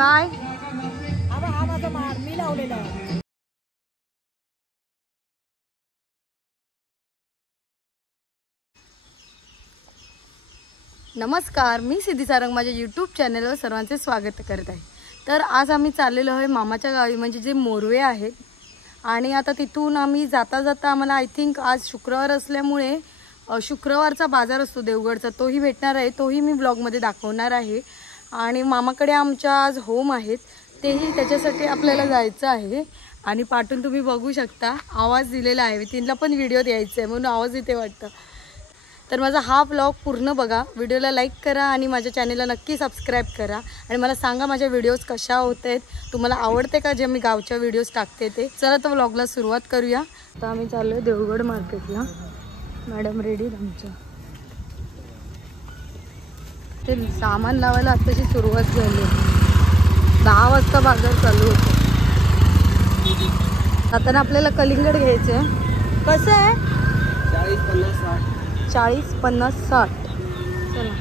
काय मी लावलेला आहे. नमस्कार, मी सिद्धी सारंग माझ्या यूट्यूब चॅनलवर सर्वांचे स्वागत करत आहे. तर आज आम्ही चाललेलो आहे मामाच्या गावी, म्हणजे जे मोरवे आहेत. आणि आता तिथून आम्ही जाता जाता आम्हाला आय थिंक आज शुक्रवार असल्यामुळे शुक्रवारचा बाजार असतो देवगडचा, तोही भेटणार आहे. तोही मी ब्लॉगमध्ये दाखवणार आहे. आणि मामाकडे आमच्या आज होम आहेत, तेही त्याच्यासाठी आपल्याला जायचं आहे. आणि पाठून तुम्ही बघू शकता आवाज दिलेला आहे, तिला पण व्हिडिओ द्यायचा आहे म्हणून आवाज इथे वाटतं. तर माझा हा ब्लॉग पूर्ण बघा, व्हिडिओला लाईक करा आणि माझ्या चॅनलला नक्की सबस्क्राईब करा. आणि मला सांगा माझ्या व्हिडिओज कशा होत आहेत, तुम्हाला आवडते का जे मी गावच्या व्हिडिओज टाकते ते. चला तर व्लॉगला सुरुवात करूया. आता आम्ही चाललो आहे देवगड मार्केटला. मॅडम रेडी आमच्या. ते सामान लावायला आत्ताची सुरुवात झाली. 10 वाजता बाजार चालू होतो. आता आपल्याला कलिंगड घ्यायचं आहे. कसं आहे? 40, 50, 60. चला.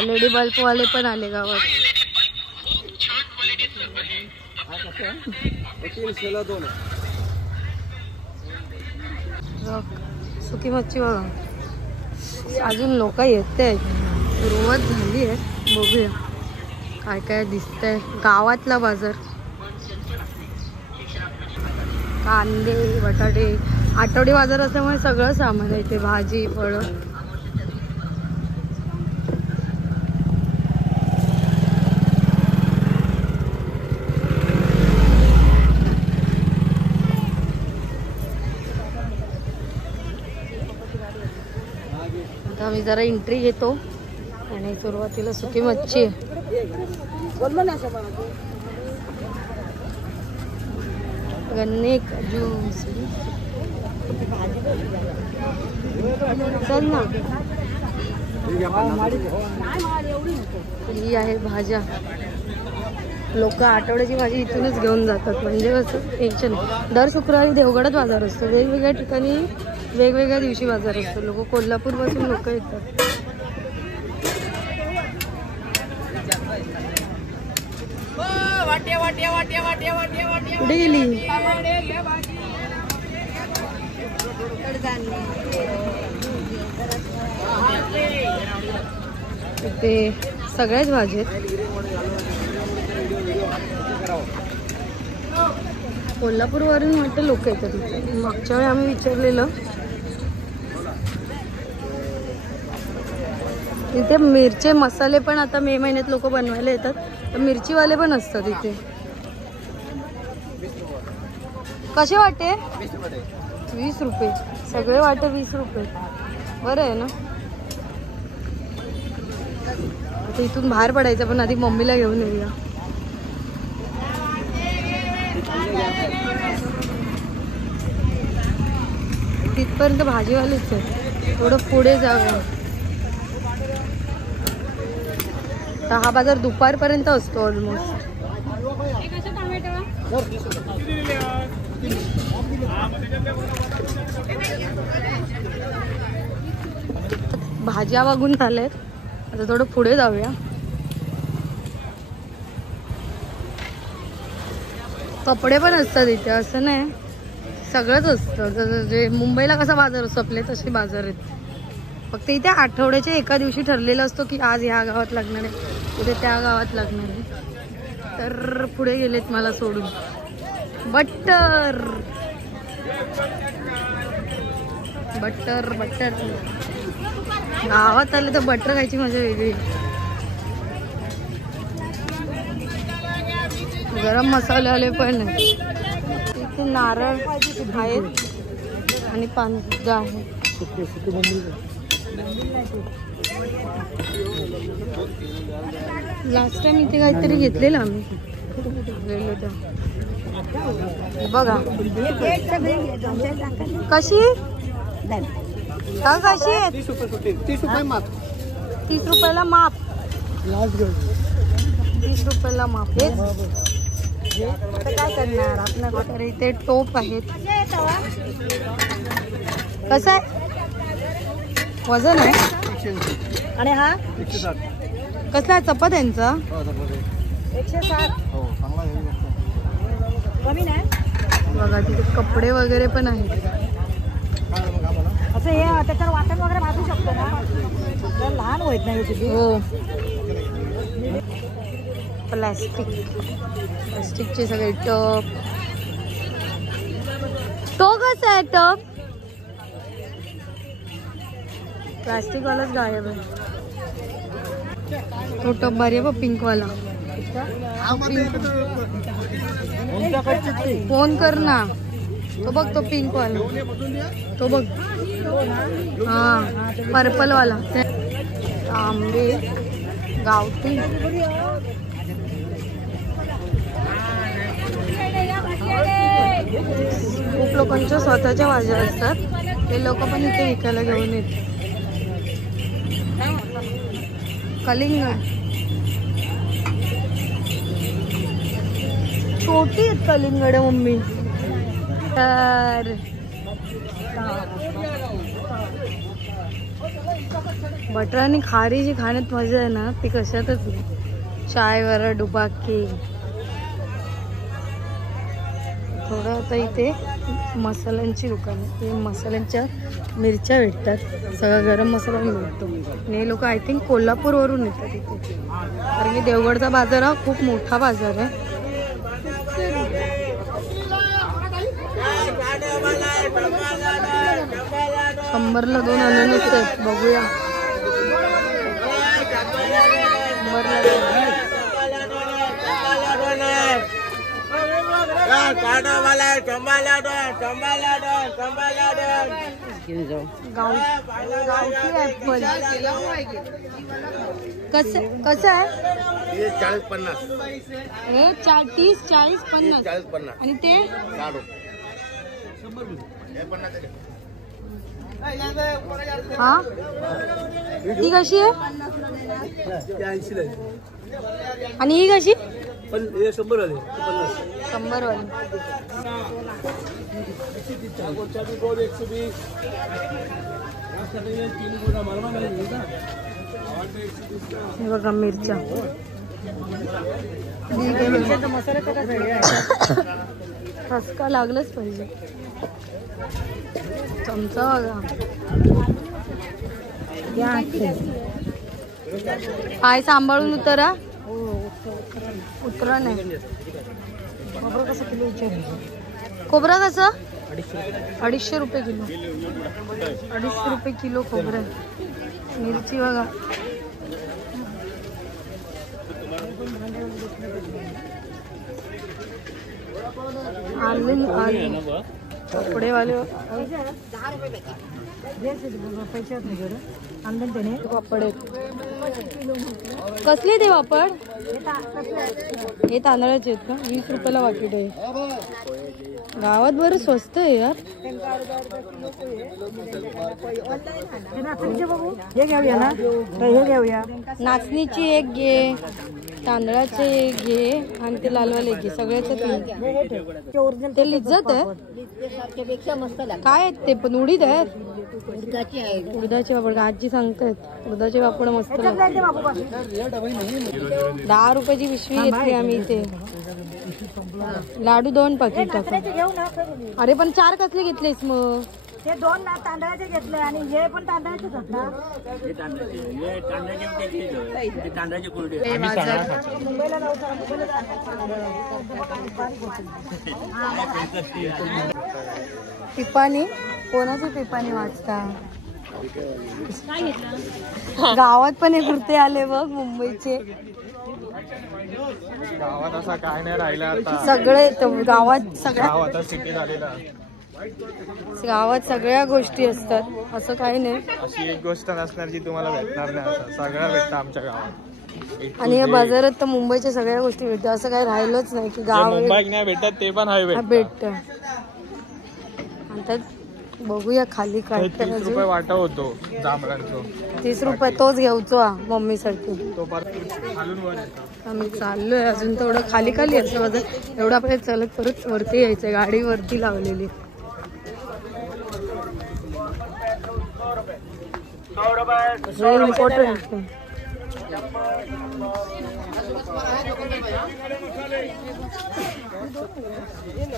LED बल्बवाले पण आले गावात. सुकी मच्छी बघा, अजून लोक येत आहेत, सुरुवात झाली आहे. बघूया काय काय दिसतंय. गावातला बाजार, कांदे, बटाटे, आठवडी बाजार असल्यामुळे सगळं सामान आहे इथे, भाजी, फळं. आता आम्ही जरा एंट्री घेतो आणि सुरुवातीला सुकी मच्छी गन्ने ज्यूस. चल ना. ही आहे भाज्या. लोक आठवड्याची भाजी इथूनच घेऊन जातात, म्हणजे कसं टेन्शन. दर शुक्रवारी देवगडात बाजार असतो, वेगवेगळ्या ठिकाणी वेगवेगळ्या दिवशी बाजार असतो. लोक कोल्हापूर पासून लोक येतात. कुठे गेली? ते सगळ्याच भाज्या आहेत. कोल्हापूर वरून वाटतं लोक येतात. मागच्या वेळी आम्ही विचारलेलं, इथे मिरचे मसाले पण आता मे महिन्यात लोक बनवायला येतात, तर मिरचीवाले पण असतात इथे. कसे वाटे? 20 रुपये सगळे वाटे. 20 रुपये बरं आहे ना. आता इथून बाहेर पडायचं, पण आधी मम्मीला घेऊन येऊया. तिथपर्यंत भाजीवालेच आहे, थोडं पुढे जाऊया. हा बाजार दुपारपर्यंत असतो ऑलमोस्ट. भाज्या बघून झाल्यात, आता थोडं पुढे जाऊया. कपडे पण असतात इथे, असं नाही सगळंच असतं. जे मुंबईला कसा बाजार असतो आपले, तसे बाजार आहेत. फक्त इथे आठवड्याच्या एका दिवशी ठरलेला असतो की आज ह्या गावात लागणार आहे, उद्या त्या गावात लागणार आहे. तर पुढे गेलेत मला सोडून. बटर बटर बटर गावात आले तर बटर खायची मजा वेगळी. गरम मसाले आले पण इथे नारळ आहेत आणि पानसुद्धा आहे. लास्ट टाइम इथे काहीतरी घेतलेलं आम्ही गेलो त्या. बघा कशी कशी आहे? 30 रुपये माप. 30 रुपयाला माप. 30 रुपयाला माप. काय करणार आपल्याकडे इथे टोप आहेत. कसं आहे? वजन आहे. 180. आणि हा 160. कसला आहे चपात यांचा? 160. हो चांगला आहे. कमी नाही बघा तिथे कपडे वगैरे पण आहेत. असं हे त्याच्यावर वाटण वगैरे भाजू शकतो ना, लहान होत नाही तुझी. हो प्लास्टिकचे सगळे टप. तो कसा आहे टप? प्लास्टिक वालाच गायब आहे. तो टप भारी आहे बघ, पिंक वाला. फोन कर ना. तो बघ तो पिंक वाला, तो बघ. हा पर्पल वाला. आंबे गावठी. खूप लोकांच्या स्वतःच्या भाज्या असतात, ते लोक पण इथे विकायला घेऊन येतात. कलिंगड छोटी आहेत कलिंगड मम्मी. तर बटर आणि खारी जी खाण्यात मजा आहे ना, ती कशातच नाही. चायवर डुबाकी. थोडं आता इथे मसाल्यांची दुकान आहे. मसाल्यांच्या मिरच्या भेटतात, सगळा गरम मसाला मिळतो. आणि हे लोक आय थिंक कोल्हापूरवरून येतात इथे, कारण की देवगडचा बाजार हा खूप मोठा बाजार आहे. 100ला 2 अननस आहेत. बघूया. 100ला 2. गावठी ऍपल कसं आहे? 40-50. हे 30, 40, 50. आणि ते हा ती कशी आहे? आणि ही कशी? 100 वाली. 100 वाली. हे बघा मिरच्या. ठसका लागलंच पाहिजे. चमचा बघा. पाय सांभाळून उतरा. उतरा नाही. खोबरं कसं किलो विचारायचं? खोबरा कसं? 250 रुपये किलो. 250 रुपये किलो खोबरं. मिरची बघा. आलू कपडेवाले पापड आहेत. कसले ते पापड? हे तांदळाचे आहेत का? 20 रुपयाला पाकिट आहे. गावात बरं स्वस्त आहे यार. हे घेऊया ना, हे घेऊया. नाचणीची एक घे, तांदळाचे एक घे आणि ते लालवाले घे. सगळ्याच 3. ते लिज्जत आहे. काय आहेत ते पण? उडीद आहे. उडदाचे पापड आजी सांगतायत. उडदाचे पापड मस्त लागतात. 10 रुपयाची पिशवी घेतली आम्ही इथे. लाडू 2 पाकिट टाकून. अरे पण 4 कसले घेतलेस मग? ते 2 ना तांदळाचे घेतले आणि हे पण तांदळाचेच आहेत ना. मुंबईला पिपाणी कोणाचे पिपाणी वाचता? गावात पण हे कुर्ते आले बघ मुंबईचे. गावात असा काय नाही राहिला आता. सगळे गावात सगळ्या गावात सगळ्या गोष्टी असतात, असं काही नाही. अशी एक गोष्ट नसणार जी तुम्हाला भेटणार नाही. असं सगळं भेटतं आमच्या गावात. आणि या बाजारात तर मुंबईच्या सगळ्या गोष्टी भेटतात. असं काही राहिलंच नाही की गाव मुंबईत नाही भेटत ते पण हवे भेटत. आता बघूया खाली काय. 30 रुपये वाटा होतो जांभळांचो. 30 रुपये तोच घेऊचो मम्मीसाठी. तो खालून वर आम्ही चाललोय अजून थोडं खाली खाली असं माझं. एवढं आपल्याला चलत परत वरती यायचं. गाडी वरती लावलेली. इम्पॉर्टंट.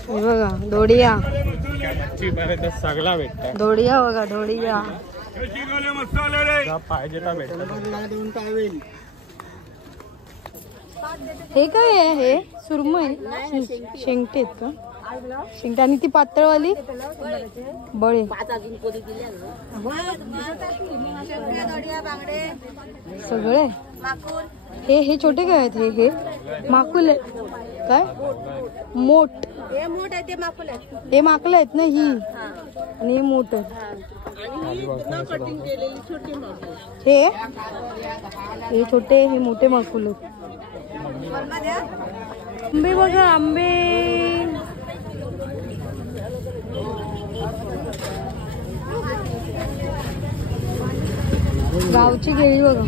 हे बघा दोडिया, सगळा भेटत दोडिया बघा दोडिया. पाहिजे तर भेटत. हे काय आहे? हे सुरमई शेंगटे आहेत का? शेंगटे. आणि ती पातळवाली बळे सगळे. हे छोटे काय आहेत? हे माकुल आहे काय? मोठ हे माकल आहेत ना ही, आणि हे मोठ हे छोटे, हे मोठे माकुल आहेत. आंबे बघा आंबे. गावची केळी बघा.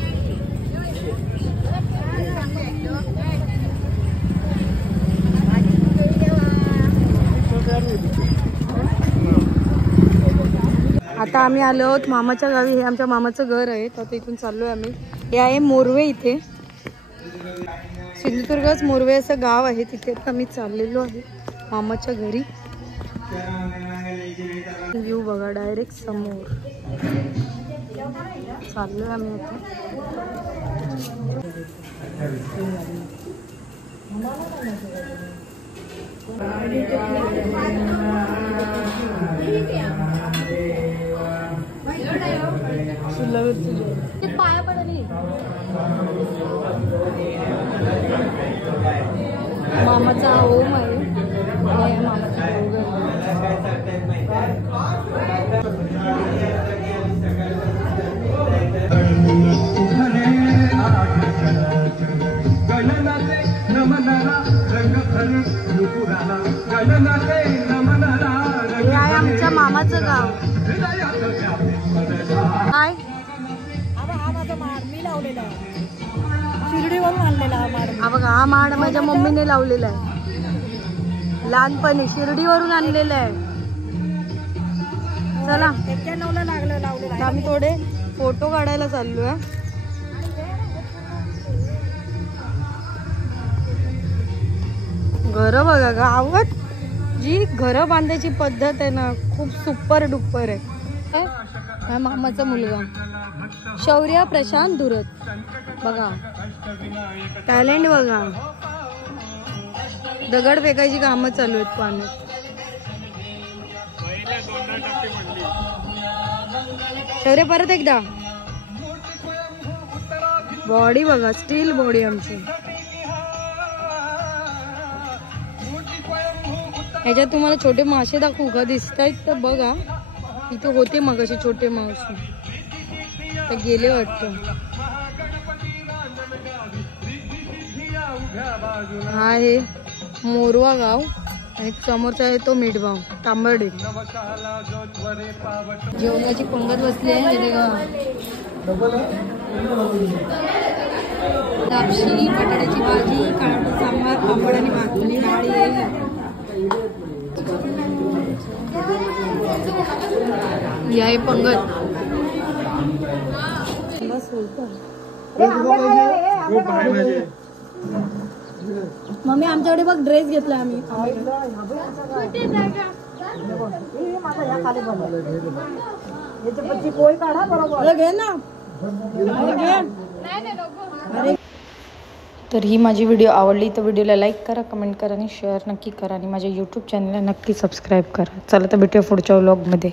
आता आम्ही आलो आहोत मामाच्या गावी. हे आमच्या मामाचं घर आहे, तर इथून चाललोय आम्ही. हे आहे मोरवे. इथे सिंधुदुर्गच मोरवे असं गाव आहे, तिथे आम्ही चाललेलो आहे मामाच्या घरी. व्ह्यू बघा डायरेक्ट समोर. चाललोय आम्ही आता. पाया पडली मामाचा होम आहे. हे आहे आमच्या मामाचं गाव. काय मी लावलेला शिर्डीवरून आणलेला हा माड. हा बघा, हा माड माझ्या मम्मीने लावलेला आहे. लहानपणी शिर्डीवरून आणलेला आहे. चला 91ला लावलेला. आम्ही थोडे फोटो काढायला चाललोय. घर बघा, गावात जी घरं बांधायची पद्धत आहे ना, खूप सुपर डुपर आहे. हा मामाचा मुलगा शौर्य प्रशांत धुरत बघा, टॅलेंट बघा. दगड फेकायची कामं चालू आहेत पाण्यात. शौर्य परत एकदा. बॉडी बघा, स्टील बॉडी आमची. ह्याच्यात तुम्हाला छोटे मासे दाखवू का? दिसतायत तर बघा. इथे होते मग असे छोटे मासे, तर गेले वाटतं. हा आहे मोरवा गाव, आणि समोरचा आहे तो मिठगाव तांबर्डे. जेवणाची पंगत बसली आहे. लापशी, बटाट्याची भाजी, काळा सांबार, पापड आणि भात आणि डाळी आहे. आहे पंगत. मम्मी आमच्याकडे बघ ड्रेस घेतलाय आम्ही. पोळी काढा बरोबर. घे ना. तर ही माझी व्हिडिओ आवडली तर व्हिडिओला लाईक करा, कमेंट करा आणि शेअर नक्की करा, आणि माझ्या यूट्यूब चॅनलला नक्की सबस्क्राईब करा. चला तर भेटूया पुढच्या व्लॉगमध्ये.